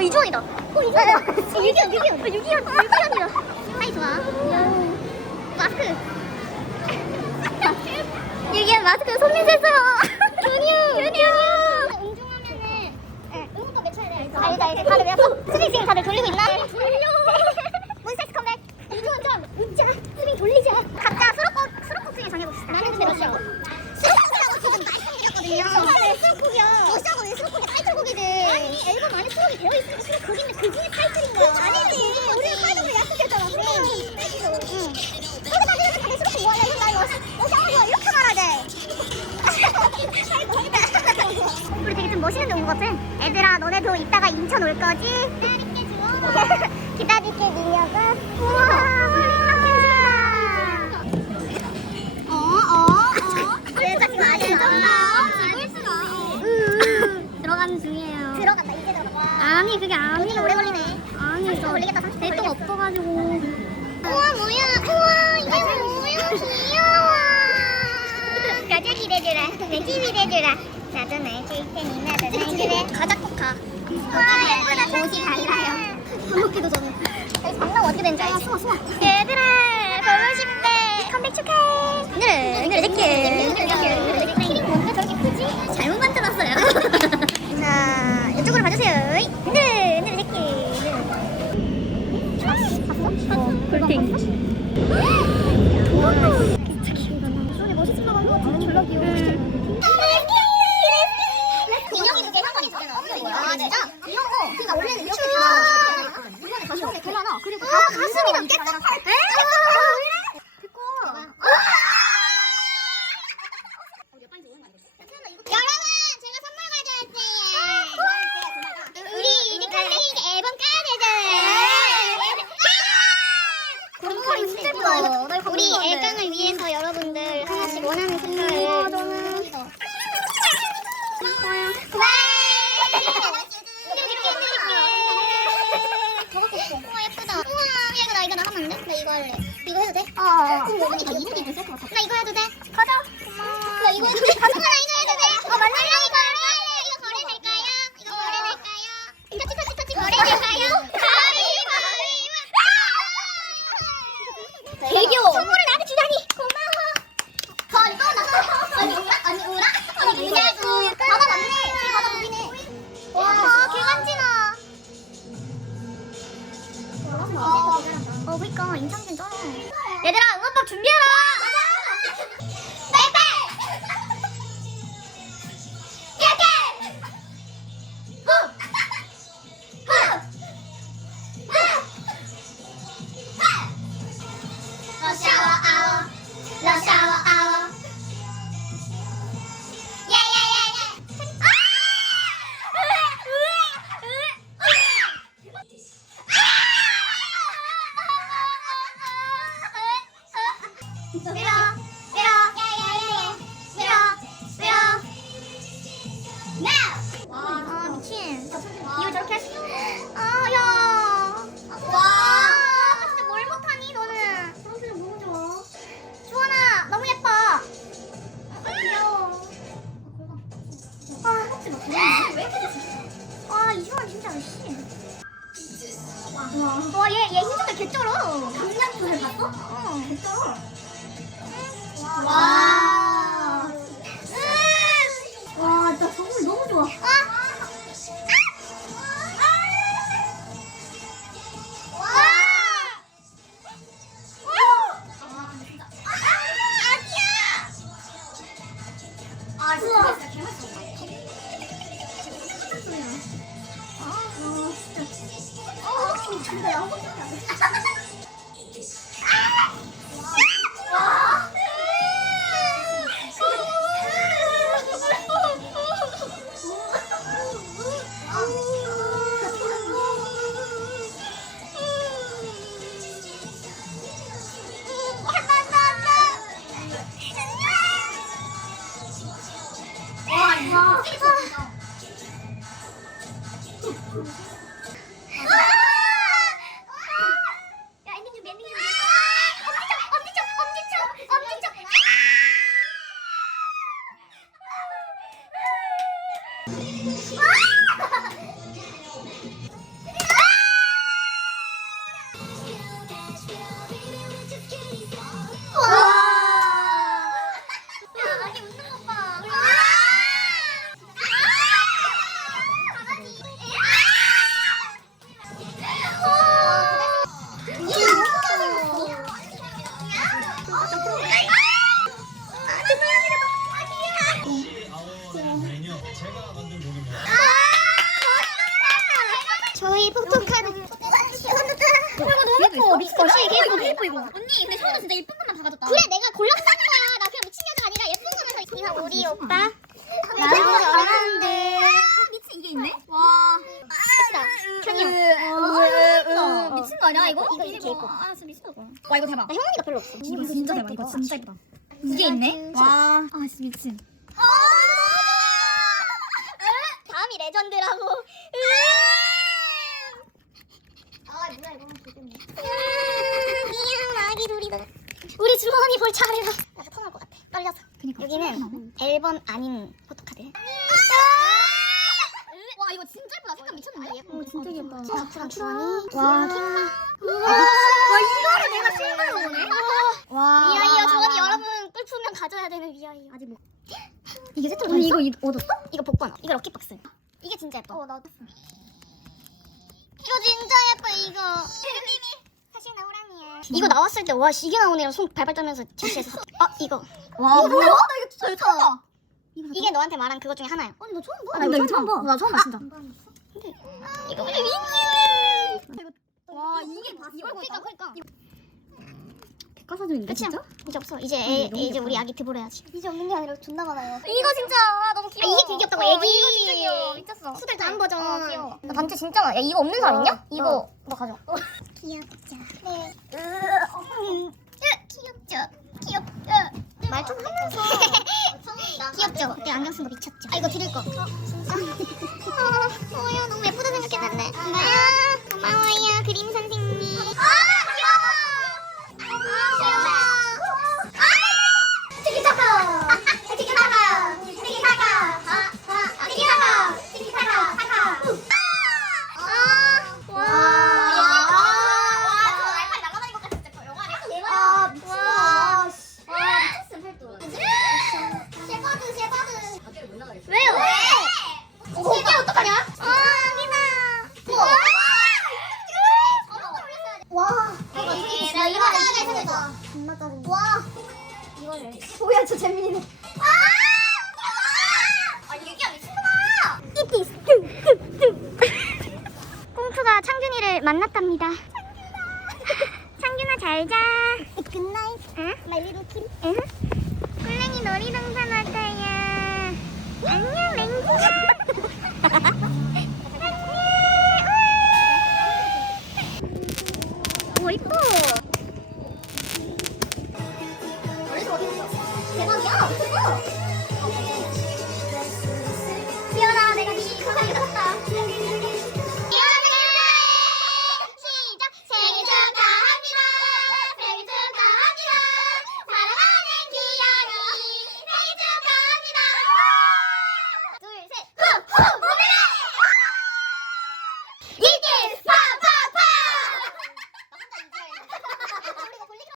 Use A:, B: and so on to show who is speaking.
A: 어 이주원이다. 어 이주원이다. 유기현 유기현. 어, 유기현 유기현이다. 사이 좋아. 마스크. 유기현 마스크 손님 셌어요. 준이요. 준이요. 응중하면은 응원법 외쳐야 돼. 알지 알지. 다들 외웠어? 수빈 지금 다들 돌리고 있나? 돌려. 몬스타엑스 컴백. 좀 웃자. 수빈 돌리자. 각자 수록곡 수록곡 중에 정해봅시다. 나는 근데 러시아. 수록곡이라고 지금 말씀드렸거든요. 거지? 애들아 너네도 이따가 인천 올 거지? 기다릴게 주워 기다릴게 민혁아 우와 어 어 어 얘가 지금 아직 들어가는 중이에요 들어간다 이제 들어가 아니 그게 아니 오래 걸리네 아니 걸리겠다 30분 내똥 없어가지고 우와 뭐야 우와. 이게 뭐야 귀여워 가자 기대주라. 내 TV 대주라. 나도 날줄 테니 가자 꼭가 와 예쁘다 옷이 달라요. 밥 먹기도 전에. 여기 장난 어떻게 된지 알지? 수아 수아 얘들아 보고 싶대. 컴백 축하해. 오늘은 오늘은 이렇게? 키링 뭔가 저렇게 크지? 잘못 만들었어요. 자 이쪽으로 봐주세요. 오늘은 오늘은 이렇게 봤어? 볼팅. 진짜 귀여워 수원이 멋있지만 한 진짜 졸라 귀여워 인형이 두개 상관이 두 개는 없는 거야 아 진짜? 인형 어 그러니까 원래는 이렇게 다 이번에 가슴 이렇게 되려나 그리고 아 가슴이 제가 선물 가져왔어요 우리 애강을 위해서 여러분들 하나씩 원하는 선물을 너는 고마워요 우와 예쁘다 우와 야 이거 나 이거 나가면 안 돼? 나 이거 해도 돼? 어 이분이 됐을 것 같아 나 이거 해도 돼? 가자 아야 와 진짜 뭘 못하니 너는 선수는 너무 좋아 주원아 너무 예뻐 귀여워 아왜 이렇게 아 이주원 진짜 씨 와, 얘, 얘 힘줄때 개쩔어. 강남도를 봤어? 어, 개쩔어. 와. 으. 와, 나 저걸 너무 좋아. 아. Ah! 곡은요 제가 만든 곡입니다. 아, 저희 폭톡하는 이거 너무 예뻐. 미쳤어 이게 예뻐? 예뻐 이거. 언니 근데 서훈아 진짜 예쁜 것만 다 가졌다. 그래 내가 골라서 산나 그냥 미친 여자가 아니라 예쁜 거면서 이거 우리 오빠? 나는 잘하는데. 아, 미친 이게 있네? 와. 예쁘다. 현이야. 아, 음, 음, 음, 어, 어. 미친 거 아니야 이거? 이거 이렇게 뭐. 예뻐. 아 진짜 미친다고 와 이거 대박. 나 형언니가 별로 없어.
B: 이거 진짜 대박 이거 진짜 예쁘다
A: 이게 있네?
B: 와아 진짜 미친.
A: 아 뭐야 이거 미안 아기 둘이다. 우리 주원이 볼 차례다. 약간 통할 것 같아. 떨려서.
B: 그니까.
A: 여기는 앨범 아닌 포토카드.
B: 와 이거 진짜 예쁘다. 색감 미쳤는데?
A: 오
B: 진짜 예뻐.
A: 저랑 주원이.
B: 와,
A: 와 이거를 내가 실물로 보네.
B: 와.
A: 위아이어 주원이 여러분 꿀프면 가져야 되는 위아이어.
B: 아직 뭐.
A: 이게 세트로
B: 아니 이거 이거 얻었어?
A: 이거 복권. 이거 럭키박스. 이게 진짜 예뻐. 어 나도. 이거 진짜 예뻐 이거. 사실 나 호랑이야. 이거 나왔을 때 와 이게 나오네요. 손 발발 떨면서 제시해서. 아 이거.
B: 와 뭐야? 나 이거 진짜 처음 봐.
A: 이게 너한테 말한 그것 중에 하나야.
B: 아니 나 처음 봐. 나 이거 처음 봐. 나 처음 봐 진짜.
A: 이거 근데 민지.
B: 와 이게 봐. 이걸
A: 그러니까 그러니까.
B: 백과사전인데
A: 끝이야.
B: 진짜?
A: 이제 없어. 이제 애,
B: 너무
A: 이제
B: 귀엽다.
A: 우리 아기 드보래야지.
C: 이제 없는 게 아니라 존나 많아요.
A: 이거 진짜 너무 귀여워. 아, 이게 되게 귀엽다고.
C: 어,
A: 애기.
C: 이거 진짜 귀여워. 미쳤어.
A: 수들 다한 버전.
C: 어, 귀여워.
A: 나 단체 진짜 많아. 야, 이거 없는 사람 있냐? 이거 너 가져. 귀엽죠. 네. 귀엽죠. 귀엽죠. 말 좀 하면서. 귀엽죠. 그때 안경 쓴 거 미쳤죠. 아 이거 드릴 거. 진짜. 어, 뭐야 너무 예쁘다 생각했는데. 고마워요. 고마워요 창균이를 만났답니다. 창균아 잘 자. 굿나잇. 응? 마이 리틀 킴. 응? 꿀랭이 놀이동산 할 거야. 안녕 맹구야.